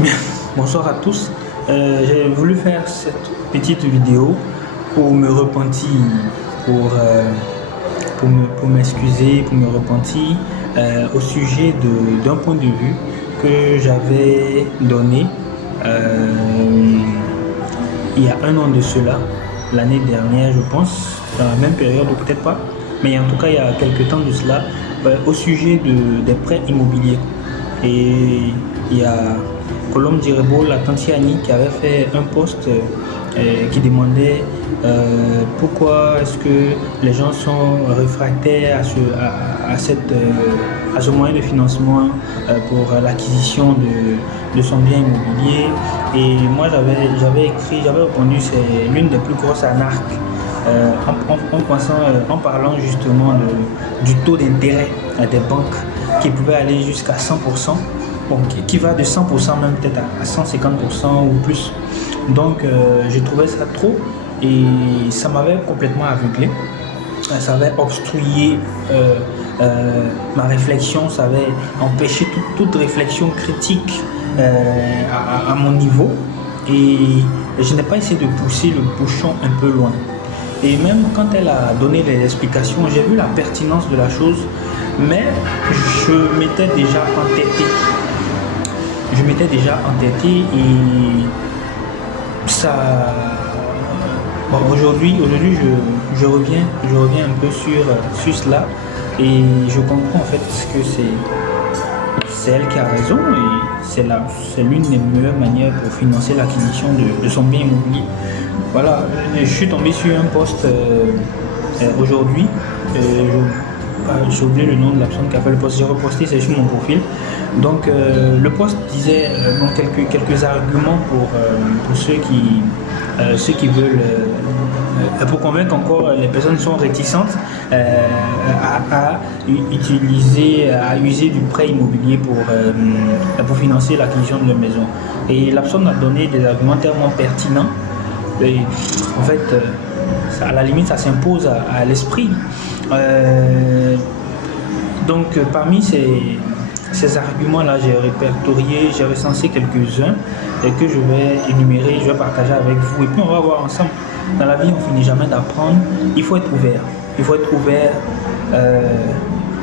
Bien, bonsoir à tous. J'ai voulu faire cette petite vidéo pour me repentir, pour, euh, pour m'excuser, pour me repentir au sujet d'un point de vue que j'avais donné euh, il y a un an de cela, l'année dernière, je pense, dans la même période ou peut-être pas, mais en tout cas il y a quelques temps de cela, au sujet des prêts immobiliers. Et il y a Colombe Djirebo, la tante Annie, qui avait fait un post qui demandait pourquoi est-ce que les gens sont réfractaires à ce moyen de financement pour l'acquisition de son bien immobilier. Et moi j'avais répondu, c'est l'une des plus grosses arnaques en parlant justement du taux d'intérêt des banques qui pouvait aller jusqu'à 100%, bon, qui va de 100% même peut-être à 150% ou plus. Donc je trouvais ça trop et ça m'avait complètement aveuglé. Ça avait obstrué ma réflexion, ça avait empêché toute réflexion critique à mon niveau, et je n'ai pas essayé de pousser le bouchon un peu loin. Et même quand elle a donné les explications, j'ai vu la pertinence de la chose, mais je m'étais déjà entêté. Je m'étais déjà entêté et ça... Bon, aujourd'hui je reviens un peu sur cela, et je comprends en fait que c'est elle qui a raison, et c'est l'une des meilleures manières pour financer l'acquisition de son bien immobilier. Voilà, je suis tombé sur un post aujourd'hui, j'ai oublié le nom de la personne qui a fait le post, j'ai reposté, c'est sur mon profil. Donc le post disait donc quelques arguments pour ceux qui veulent, pour convaincre encore les personnes qui sont réticentes à user du prêt immobilier pour financer l'acquisition de leur maison. Et la personne a donné des arguments tellement pertinents. Et en fait, à la limite, ça s'impose à l'esprit. Donc, parmi ces arguments-là, j'ai répertorié, j'ai recensé quelques-uns et que je vais énumérer, je vais partager avec vous. Et puis, on va voir ensemble. Dans la vie, on finit jamais d'apprendre. Il faut être ouvert. Il faut être ouvert.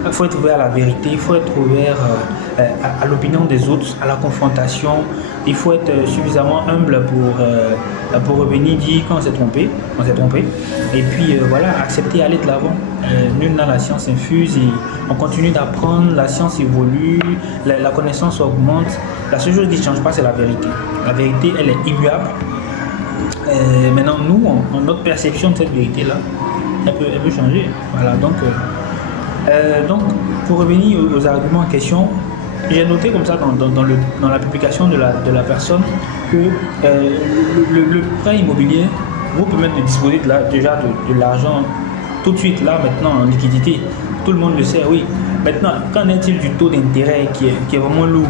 Il faut être ouvert à la vérité. Il faut être ouvert à l'opinion des autres, à la confrontation. Il faut être suffisamment humble pour revenir dire qu'on s'est trompé, et puis voilà, accepter, aller de l'avant. Nul n'a la science infuse, et on continue d'apprendre, la science évolue, la connaissance augmente. La seule chose qui ne change pas, c'est la vérité. La vérité, elle est immuable. Maintenant, nous, notre perception de cette vérité-là, elle peut changer. Voilà, donc pour revenir aux arguments en question, j'ai noté comme ça dans la publication de la personne que le prêt immobilier vous permet de disposer déjà de l'argent tout de suite, là, maintenant, en liquidité. Tout le monde le sait, oui. Maintenant, qu'en est-il du taux d'intérêt qui est vraiment lourd?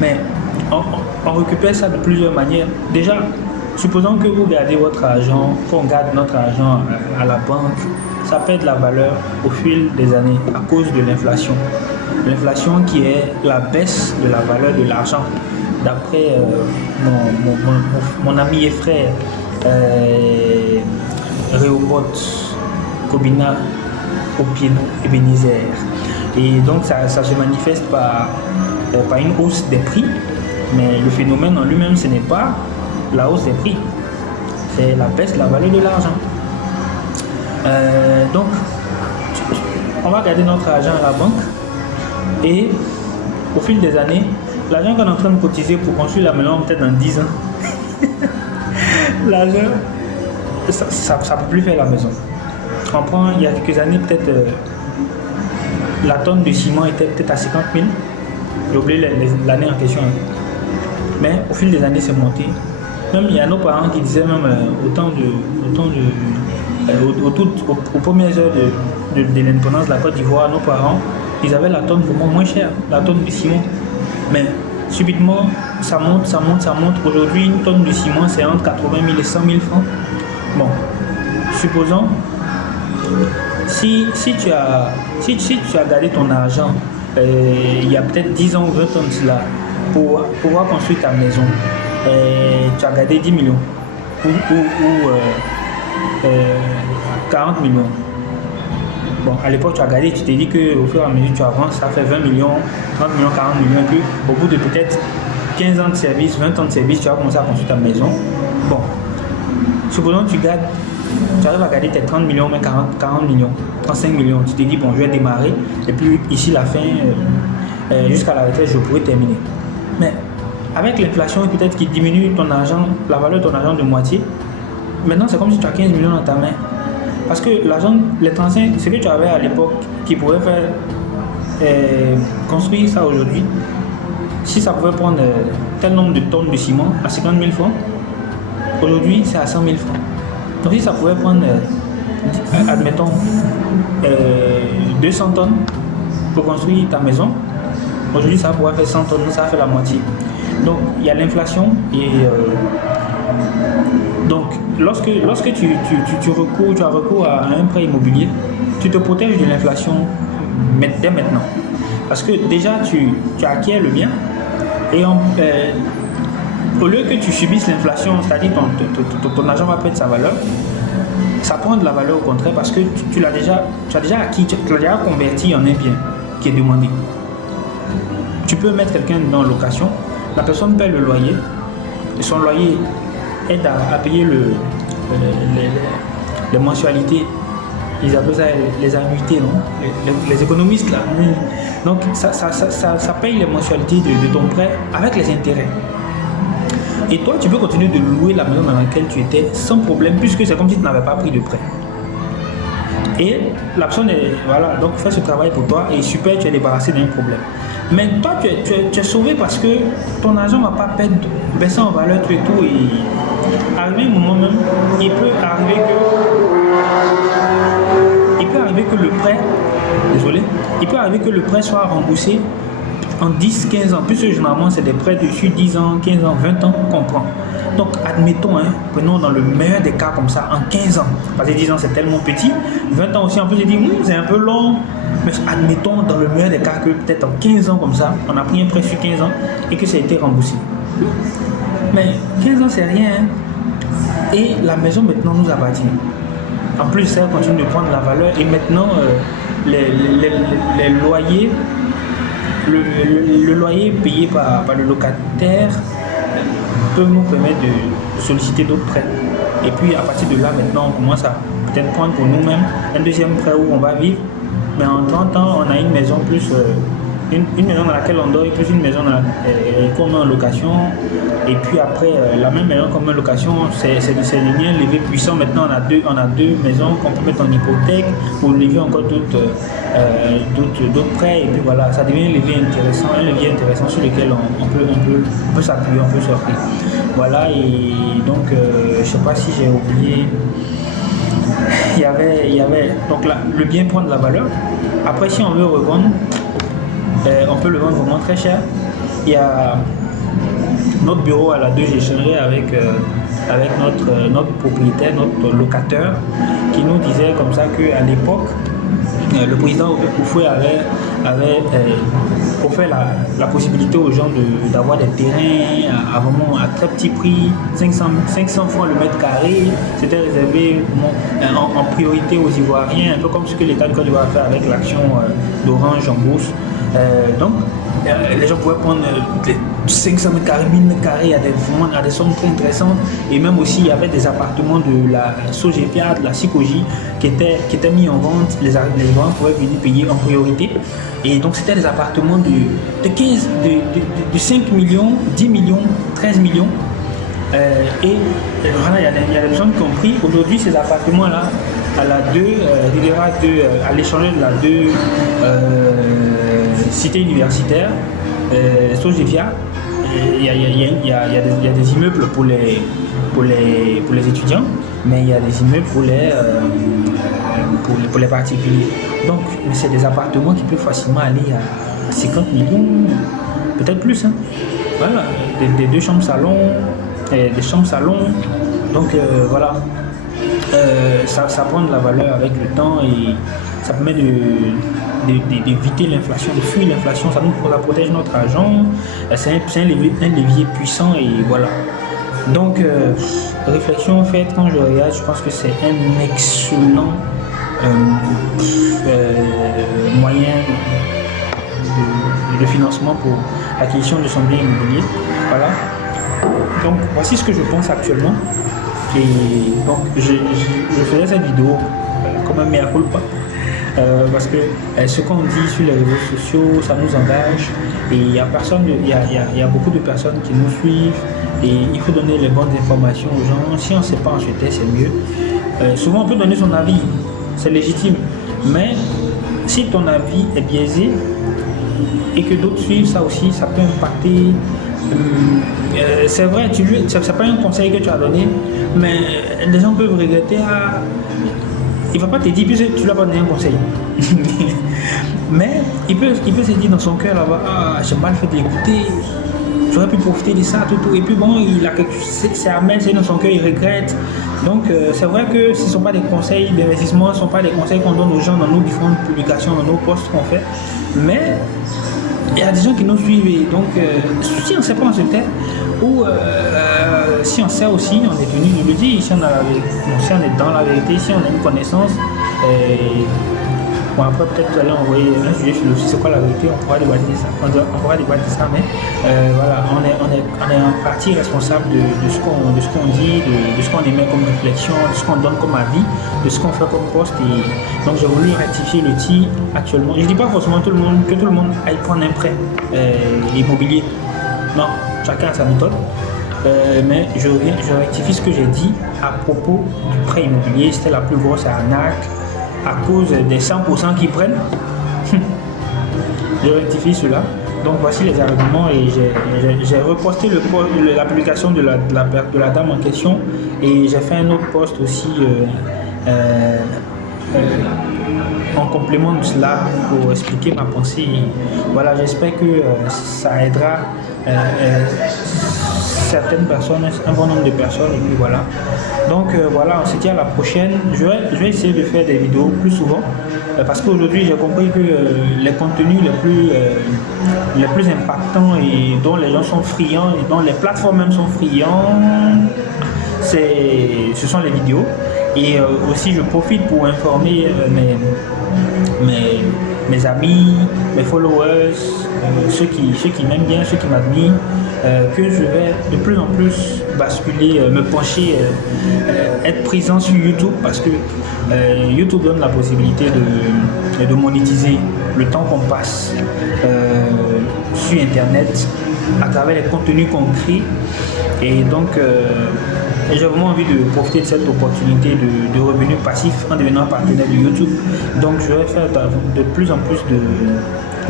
Mais on récupère ça de plusieurs manières. Déjà, supposons que vous gardez votre argent, qu'on garde notre argent à la banque, ça perd de la valeur au fil des années à cause de l'inflation. L'inflation qui est la baisse de la valeur de l'argent. D'après mon ami et frère Rehoboth Kobina Opieno Ebenezer. Et donc ça se manifeste par une hausse des prix, mais le phénomène en lui-même, ce n'est pas la hausse des prix, c'est la baisse de la valeur de l'argent. Donc on va garder notre argent à la banque, et au fil des années, l'argent qu'on est en train de cotiser pour construire la maison, peut-être dans 10 ans, l'argent, ça ne peut plus faire la maison. On prend, il y a quelques années, peut-être la tonne de ciment était peut-être à 50 000. J'ai oublié l'année en question. Mais au fil des années, c'est monté. Même il y a nos parents qui disaient, même aux premières heures de l'indépendance de la Côte d'Ivoire, nos parents, ils avaient la tonne vraiment moins chère, la tonne de ciment. Mais subitement, ça monte. Aujourd'hui, une tonne de ciment, c'est entre 80 000 et 100 000 francs. Bon, supposons, si tu as gardé ton argent il y a peut-être 10 ans ou 20 ans de cela, pour pouvoir construire ta maison, tu as gardé 10 millions ou 40 millions. Bon, à l'époque, tu as gardé, tu t'es dit qu'au fur et à mesure que tu avances, ça fait 20 millions, 30 millions, 40 millions, et puis au bout de peut-être 15 ans de service, 20 ans de service, tu vas commencer à construire ta maison. Bon, supposons que tu arrives à garder tes 30 millions, mais 40 millions, 35 millions. Tu t'es dit, bon, je vais démarrer, et puis ici, la fin, jusqu'à la retraite, je pourrais terminer. Mais avec l'inflation, peut-être qui diminue ton argent, la valeur de ton argent de moitié, maintenant, c'est comme si tu as 15 millions dans ta main. Parce que l'argent, les 35, ce que tu avais à l'époque, qui pouvait faire construire ça aujourd'hui, si ça pouvait prendre tel nombre de tonnes de ciment à 50 000 francs, aujourd'hui c'est à 100 000 francs. Donc si ça pouvait prendre, admettons, 200 tonnes pour construire ta maison, aujourd'hui ça pourrait faire 100 tonnes, ça fait la moitié. Donc il y a l'inflation et donc lorsque tu as recours à un prêt immobilier, tu te protèges de l'inflation dès maintenant. Parce que déjà tu acquiers le bien et au lieu que tu subisses l'inflation, c'est-à-dire ton argent va perdre sa valeur, ça prend de la valeur au contraire parce que tu l'as déjà acquis, tu l'as déjà converti en un bien qui est demandé. Tu peux mettre quelqu'un dans location, la personne paie le loyer, et son loyer aide à payer les mensualités. Ils appellent ça les annuités, non? Les économistes là. Donc ça paye les mensualités de ton prêt avec les intérêts. Et toi, tu peux continuer de louer la maison dans laquelle tu étais sans problème, puisque c'est comme si tu n'avais pas pris de prêt. Et la personne fait ce travail pour toi et super, tu es débarrassé d'un problème. Mais toi, tu es sauvé parce que ton argent ne va pas baisser en valeur tout et tout. Et arrivé un moment même, il peut arriver que le prêt soit remboursé en 10-15 ans, puisque généralement c'est des prêts dessus 10 ans, 15 ans, 20 ans qu'on prend. Donc admettons, prenons dans le meilleur des cas comme ça, en 15 ans, parce que 10 ans c'est tellement petit, 20 ans aussi en plus, j'ai dit c'est un peu long, mais admettons dans le meilleur des cas que peut-être en 15 ans comme ça, on a pris un prêt sur 15 ans et que ça a été remboursé. Mais 15 ans c'est rien, et la maison maintenant nous appartient. En plus ça continue de prendre la valeur et maintenant les loyers, le loyer payé par le locataire peut nous permettre de solliciter d'autres prêts. Et puis à partir de là, maintenant, on commence à peut-être prendre pour nous-mêmes un deuxième prêt où on va vivre. Mais en 30 ans, on a une maison plus une maison dans laquelle on dort et plus une maison qu'on met en location. Et puis après, la même maison qu'on met en location, c'est des liens levés puissants. Maintenant, on a deux maisons qu'on peut mettre en hypothèque pour lever encore d'autres prêts. Et puis voilà, ça devient un levier intéressant sur lequel on peut s'appuyer, on peut s'offrir. Voilà, et donc, je ne sais pas si j'ai oublié. Il y avait donc là, le bien prend de la valeur. Après, si on veut revendre, on peut le vendre vraiment très cher. Il y a notre bureau à la 2, j'ai échangé avec notre propriétaire, notre locateur, qui nous disait comme ça qu'à l'époque, le président Oufoué avait offert la possibilité aux gens d'avoir des terrains à vraiment à très petit prix, 500 francs le mètre carré. C'était réservé en priorité aux Ivoiriens, un peu comme ce que l'État de Côte d'Ivoire a fait avec l'action d'Orange en bourse. Donc, les gens pouvaient prendre 500 mètres carrés, 1000 mètres carrés à des sommes très intéressantes. Et même aussi, il y avait des appartements de la Sogefia, de la Sikoji qui étaient mis en vente. Les gens pouvaient venir payer en priorité. Et donc, c'était des appartements de 5 millions, 10 millions, 13 millions. Et voilà, il y a des personnes qui ont pris aujourd'hui ces appartements-là à la 2, à l'échange de la 2 cité universitaire, Sogefia. Il y a des immeubles pour les étudiants, mais il y a des immeubles pour les particuliers. Donc, c'est des appartements qui peuvent facilement aller à 50 millions, peut-être plus. Voilà, des 2 chambres salon, des chambres salon. Donc, voilà. Ça prend de la valeur avec le temps et ça permet de d'éviter l'inflation, de fuir l'inflation, ça protège notre argent, c'est un levier puissant et voilà. Donc, réflexion faite quand je regarde, je pense que c'est un excellent moyen de financement pour l'acquisition de son bien immobilier. Voilà. Donc, voici ce que je pense actuellement. Et donc, je ferai cette vidéo comme un mea culpa. Parce que ce qu'on dit sur les réseaux sociaux, ça nous engage et il y a beaucoup de personnes qui nous suivent et il faut donner les bonnes informations aux gens. Si on ne sait pas acheter, c'est mieux. Souvent, on peut donner son avis, c'est légitime, mais si ton avis est biaisé et que d'autres suivent ça aussi, ça peut impacter. C'est vrai, c'est pas un conseil que tu as donné, mais les gens peuvent regretter. Il ne va pas te dire puisque tu lui as pas donné un conseil. Mais il peut se dire dans son cœur là-bas, ah, j'ai mal fait d'écouter, j'aurais pu profiter de ça, tout. Et puis bon, c'est amer, c'est dans son cœur, il regrette. Donc c'est vrai que ce ne sont pas des conseils d'investissement, ce ne sont pas des conseils qu'on donne aux gens dans nos différentes publications, dans nos posts qu'on fait. Mais il y a des gens qui nous suivent et donc si on ne sait pas, on se tait. Ou si on sait aussi, on est tenu de le dire, si on est dans la vérité, si on a une connaissance, bon après peut-être vous allez envoyer un sujet philosophique, c'est quoi la vérité, on pourra débattre de ça, mais voilà, on est en partie responsable de ce qu'on dit, de ce qu'on émet comme réflexion, de ce qu'on donne comme avis, de ce qu'on fait comme poste. Et donc j'ai voulu rectifier le tir actuellement. Je ne dis pas forcément que tout le monde aille prendre un prêt immobilier. Non, chacun a sa méthode. Mais je rectifie ce que j'ai dit à propos du prêt immobilier. C'était la plus grosse arnaque à cause des 100% qui prennent. Je rectifie cela. Donc voici les arguments et j'ai reposté la publication de la dame en question et j'ai fait un autre post aussi en complément de cela pour expliquer ma pensée. Voilà, j'espère que ça aidera certaines personnes, un bon nombre de personnes et puis voilà. Donc voilà, on se dit à la prochaine. Je vais essayer de faire des vidéos plus souvent parce qu'aujourd'hui j'ai compris que les contenus les plus impactants et dont les gens sont friands et dont les plateformes même sont friands, ce sont les vidéos. Et aussi je profite pour informer mes amis, mes followers, ceux qui m'aiment bien, ceux qui m'admirent, que je vais de plus en plus basculer, me pencher, être présent sur YouTube parce que YouTube donne la possibilité de monétiser le temps qu'on passe sur Internet à travers les contenus qu'on crée. Et donc j'ai vraiment envie de profiter de cette opportunité de revenus passifs en devenant partenaire de YouTube. Donc je vais faire de plus en plus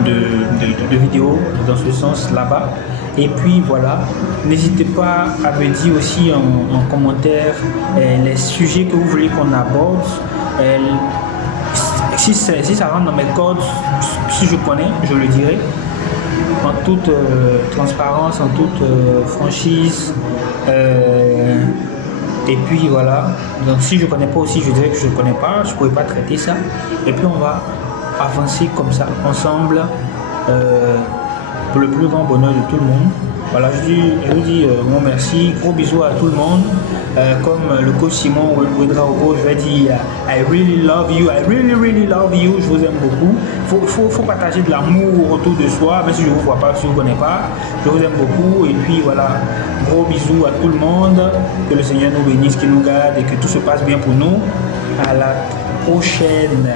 de vidéos dans ce sens là-bas. Et puis voilà, n'hésitez pas à me dire aussi en commentaire les sujets que vous voulez qu'on aborde. Si ça rentre dans mes cordes, si je connais, je le dirai. En toute transparence, en toute franchise. Et puis voilà, donc si je ne connais pas aussi, je dirais que je ne connais pas, je ne pourrais pas traiter ça. Et puis on va avancer comme ça, ensemble, pour le plus grand bonheur de tout le monde. Voilà, je vous dis mon merci, gros bisous à tout le monde. Comme le coach Simon Ouedraogo, je vais dire I really love you, I really love you, je vous aime beaucoup. Faut partager de l'amour autour de soi, même si je ne vous vois pas, si je ne vous connais pas, je vous aime beaucoup. Et puis voilà, gros bisous à tout le monde, que le Seigneur nous bénisse, qu'il nous garde et que tout se passe bien pour nous. À la prochaine.